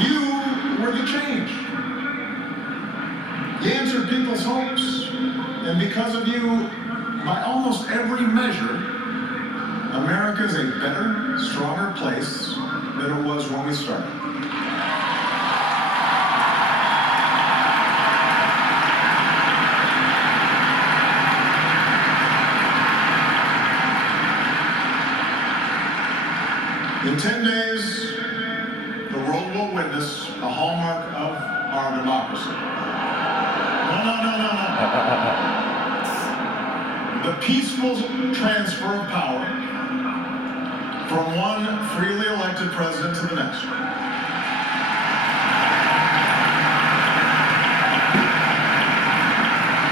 You were the change. You answered people's hopes, and because of you, by almost every measure, America is a better, stronger place than it was when we started. In 10 days, the world will witness a hallmark of our democracy. No. The peaceful transfer of power from one freely elected president to the next.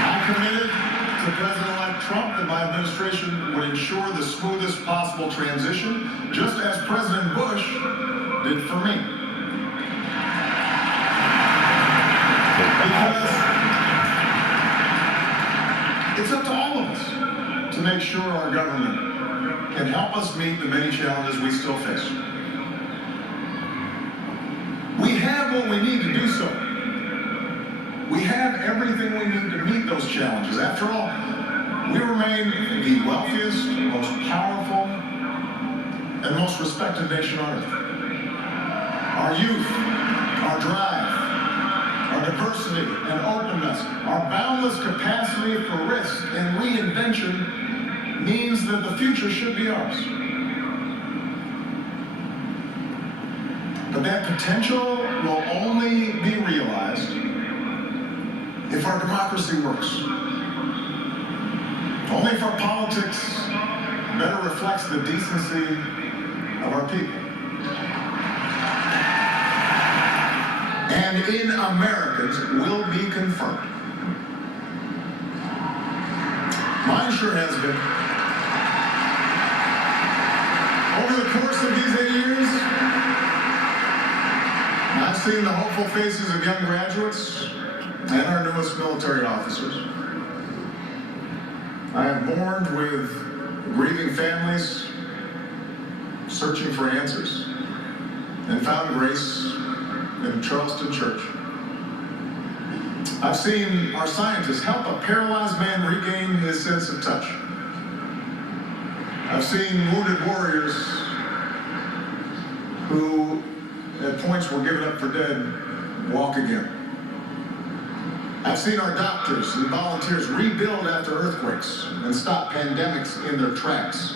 I committed to President-elect Trump that my administration would ensure the smoothest possible transition, just as President Bush did for me. Because it's up to all of us to make sure our government can help us meet the many challenges we still face. We have what we need to do so. We have everything we need to meet those challenges. After all, we remain the wealthiest, most powerful, and most respected nation on earth. Our youth, our drive, our diversity and openness, our boundless capacity for risk and reinvention means that the future should be ours. But that potential will only be realized if our democracy works. Only if our politics better reflects the decency of our people. And in Americans will be confirmed. Mine sure has been. Over the course of these 8 years, I've seen the hopeful faces of young graduates and our newest military officers. I have mourned with grieving families, searching for answers, and found grace in Charleston Church. I've seen our scientists help a paralyzed man regain his sense of touch. I've seen wounded warriors who at points were given up for dead walk again. I've seen our doctors and volunteers rebuild after earthquakes and stop pandemics in their tracks.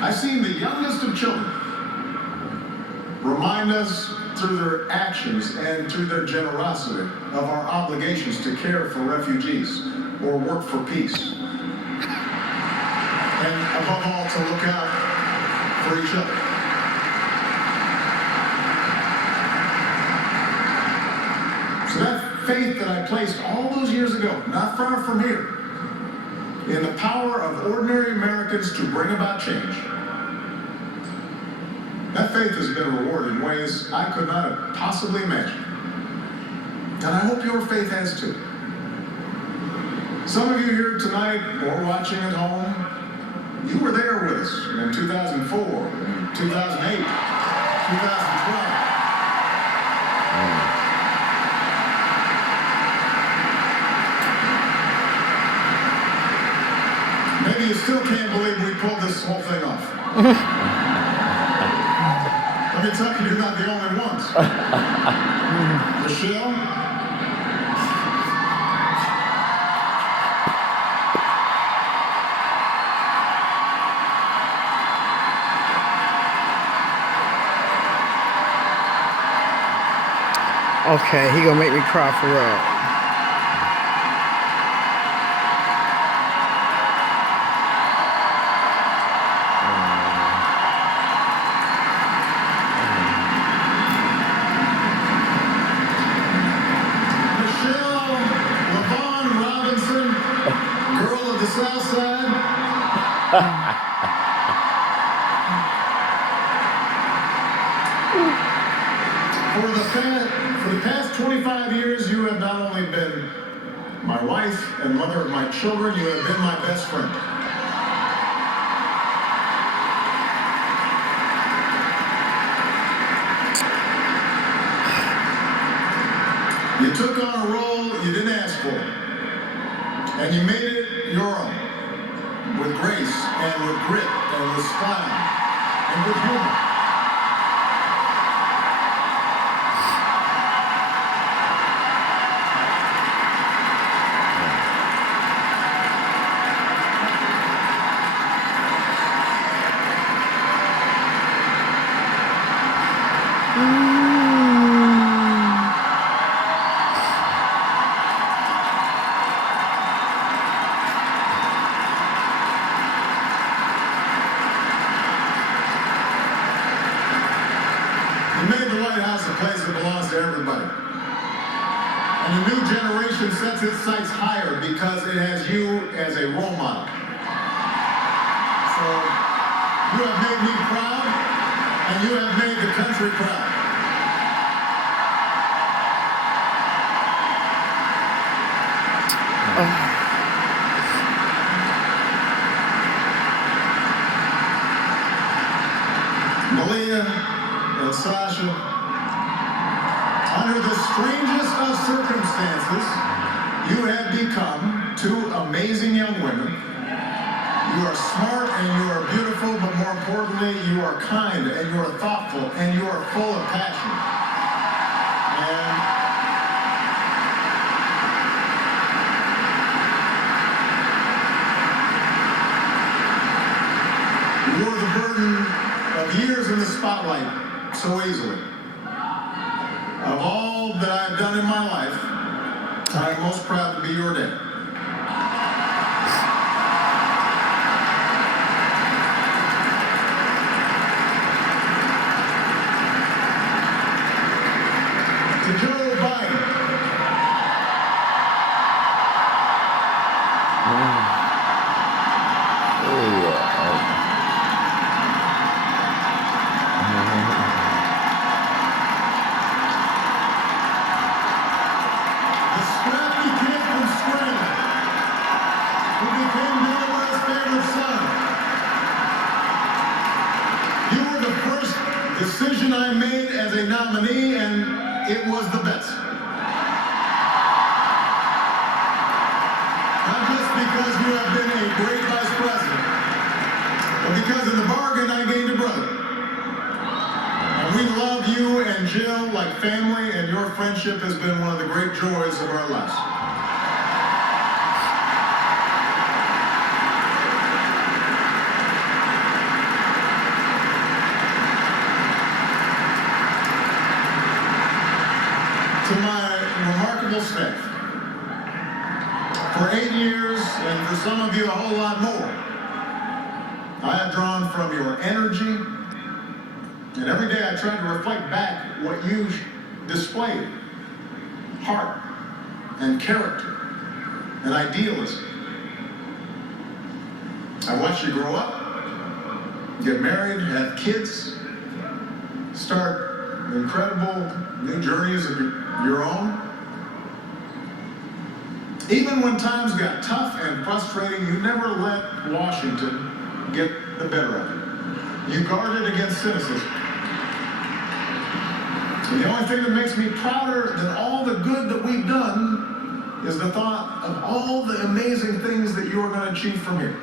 I've seen the youngest of children remind us through their actions and through their generosity of our obligations to care for refugees or work for peace. And above all, to look out for each other. So that faith that I placed all those years ago, not far from here, in the power of ordinary Americans to bring about change, that faith has been rewarded in ways I could not have possibly imagined. And I hope your faith has too. Some of you here tonight, or watching at home, you were there with us in 2004, 2008, 2012. Maybe you still can't believe we pulled this whole thing off. Let me tell you, you're not the only ones. Michelle? Okay, he gonna make me cry for real. For the past 25 years, you have not only been my wife and mother of my children, you have been my best friend. You took on a role you didn't ask for, and you made it your own, with grace and with grit and with style and with humor. You made the White House a place that belongs to everybody. And a new generation sets its sights higher because it has you as a role model. So you have made me proud, and you have made the country proud. Malia and Sasha, under the strangest of circumstances, you have become two amazing young women. You are smart and you are beautiful, but more importantly, you are kind and you are thoughtful and you are full of passion. And you bore the burden of years in the spotlight so easily. Of all that I've done in my life, I am most proud to be your dad. To Joe Biden. The scrappy kid from Scranton, who became Delaware's favorite son. You were the first decision I made as a nominee, and it was the best. Not just because you have been a great vice president, but because in the bargain I gained a brother. And we love you and Jill like family, and your friendship has been one of the great joys of our lives. To my remarkable staff, for 8 years, and for some of you a whole lot more, I have drawn from your energy, and every day I try to reflect back what you displayed: heart and character and idealism. I watched you grow up, get married, have kids, start incredible new journeys of your own. Even when times got tough and frustrating, you never let Washington get the better of you. You guarded against cynicism. And the only thing that makes me prouder than all the good that we've done is the thought of all the amazing things that you are going to achieve from here.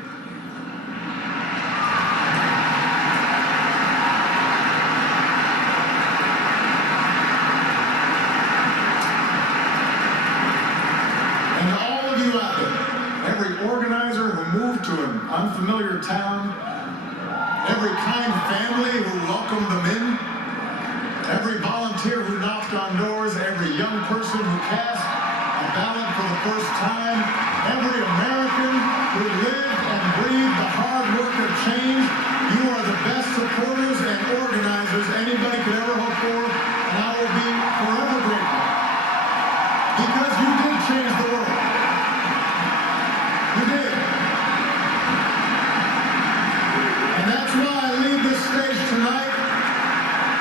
And to all of you out there, every organizer who moved to an unfamiliar town, every kind family who welcomed them in, every volunteer who knocked on doors, every young person who cast a ballot for the first time, every American who lived and breathed the hard work of change, you are the best supporters and organizers anybody could ever hope for, and I will be forever grateful. Because you did change the world. You did. And that's why I leave this stage tonight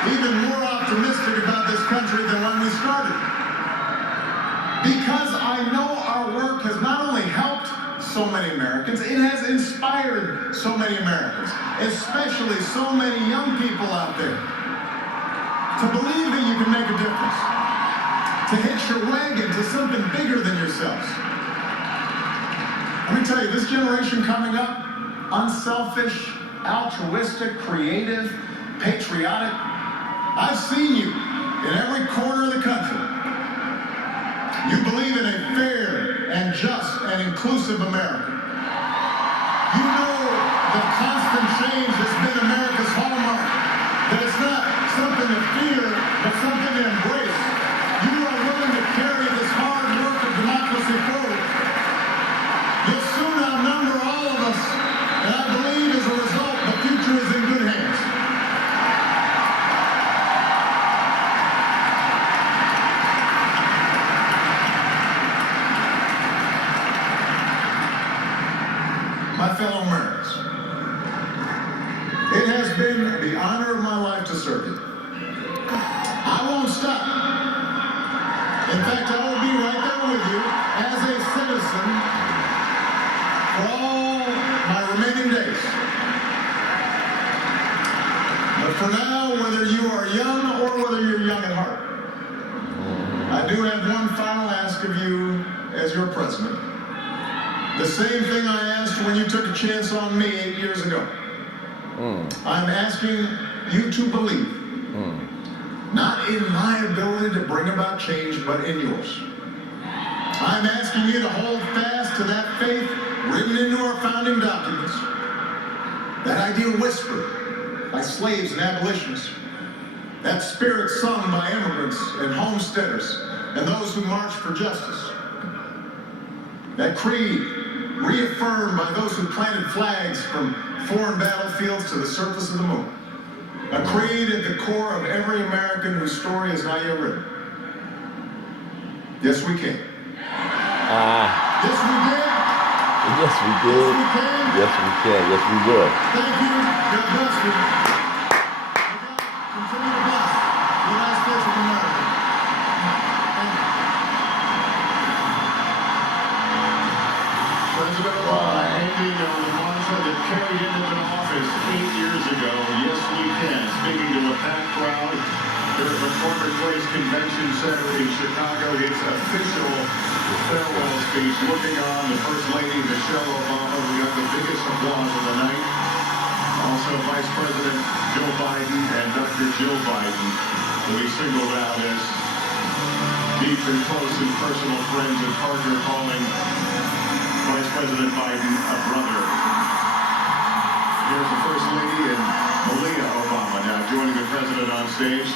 even more optimistic about this country than when we started. Because I know our work has not only helped so many Americans, it has inspired so many Americans, especially so many young people out there, to believe that you can make a difference, to hitch your wagon to something bigger than yourselves. Let me tell you, this generation coming up, unselfish, altruistic, creative, patriotic, I've seen you in every corner of the country. You believe in a fair and just and inclusive America. You know that constant change has been America's hallmark, that it's not something to fear, but something to embrace. You are willing to carry this hard work of democracy forward. You'll soon outnumber all of us, and I believe as a result, the future is in good hands. My fellow Americans, it has been the honor of my life to serve you. I won't stop. In fact, I will be right there with you as a citizen for all my remaining days. But for now, whether you are young or whether you're young at heart, I do have one final ask of you as your president. The same thing I asked when you took a chance on me 8 years ago. I'm asking you to believe, not in my ability to bring about change, but in yours. I'm asking you to hold fast to that faith written into our founding documents, that ideal whispered by slaves and abolitionists, that spirit sung by immigrants and homesteaders and those who marched for justice, that creed reaffirmed by those who planted flags from foreign battlefields to the surface of the moon. A creed at the core of every American whose story is not yet written. Yes, we can. Yes, we did. Yes, we did. Yes, we can. Yes, we can. Yes, we will. Thank you. God bless you. Continue to bless the United States of America. Thank you. President Obama ending on the mantra that carried him into office 8 years ago. Yes, we can. Speaking to a packed crowd here at McCormick Place Convention Center in Chicago, his official farewell speech, looking on the First Lady Michelle Obama, who got the biggest applause of the night. Also, Vice President Joe Biden and Dr. Jill Biden, who he singled out as deep and close and personal friends and partner, calling Vice President Biden a brother. Here's the First Lady and Malia Obama now joining the President on stage.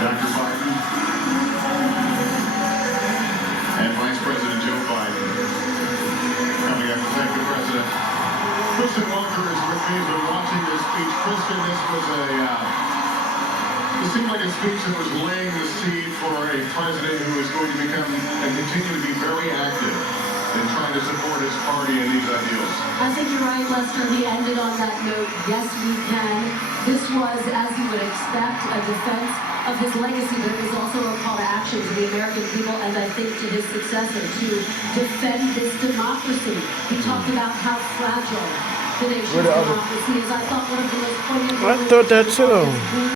Dr. Biden and Vice President Joe Biden coming up to thank the President. Kristen Welker is with me as we're watching this speech. Kristen, this seemed like a speech that was laying the seed for a president who is going to become and continue to be very active in trying to support his party and these ideals. I think you're right, Lester. He ended on that note, yes, we can. This was, as you would expect, a defense of his legacy, but it was also a call to action to the American people, and I think to his successor, to defend this democracy. He talked about how fragile the nation's democracy is. I thought one of the most poignant I thought that too.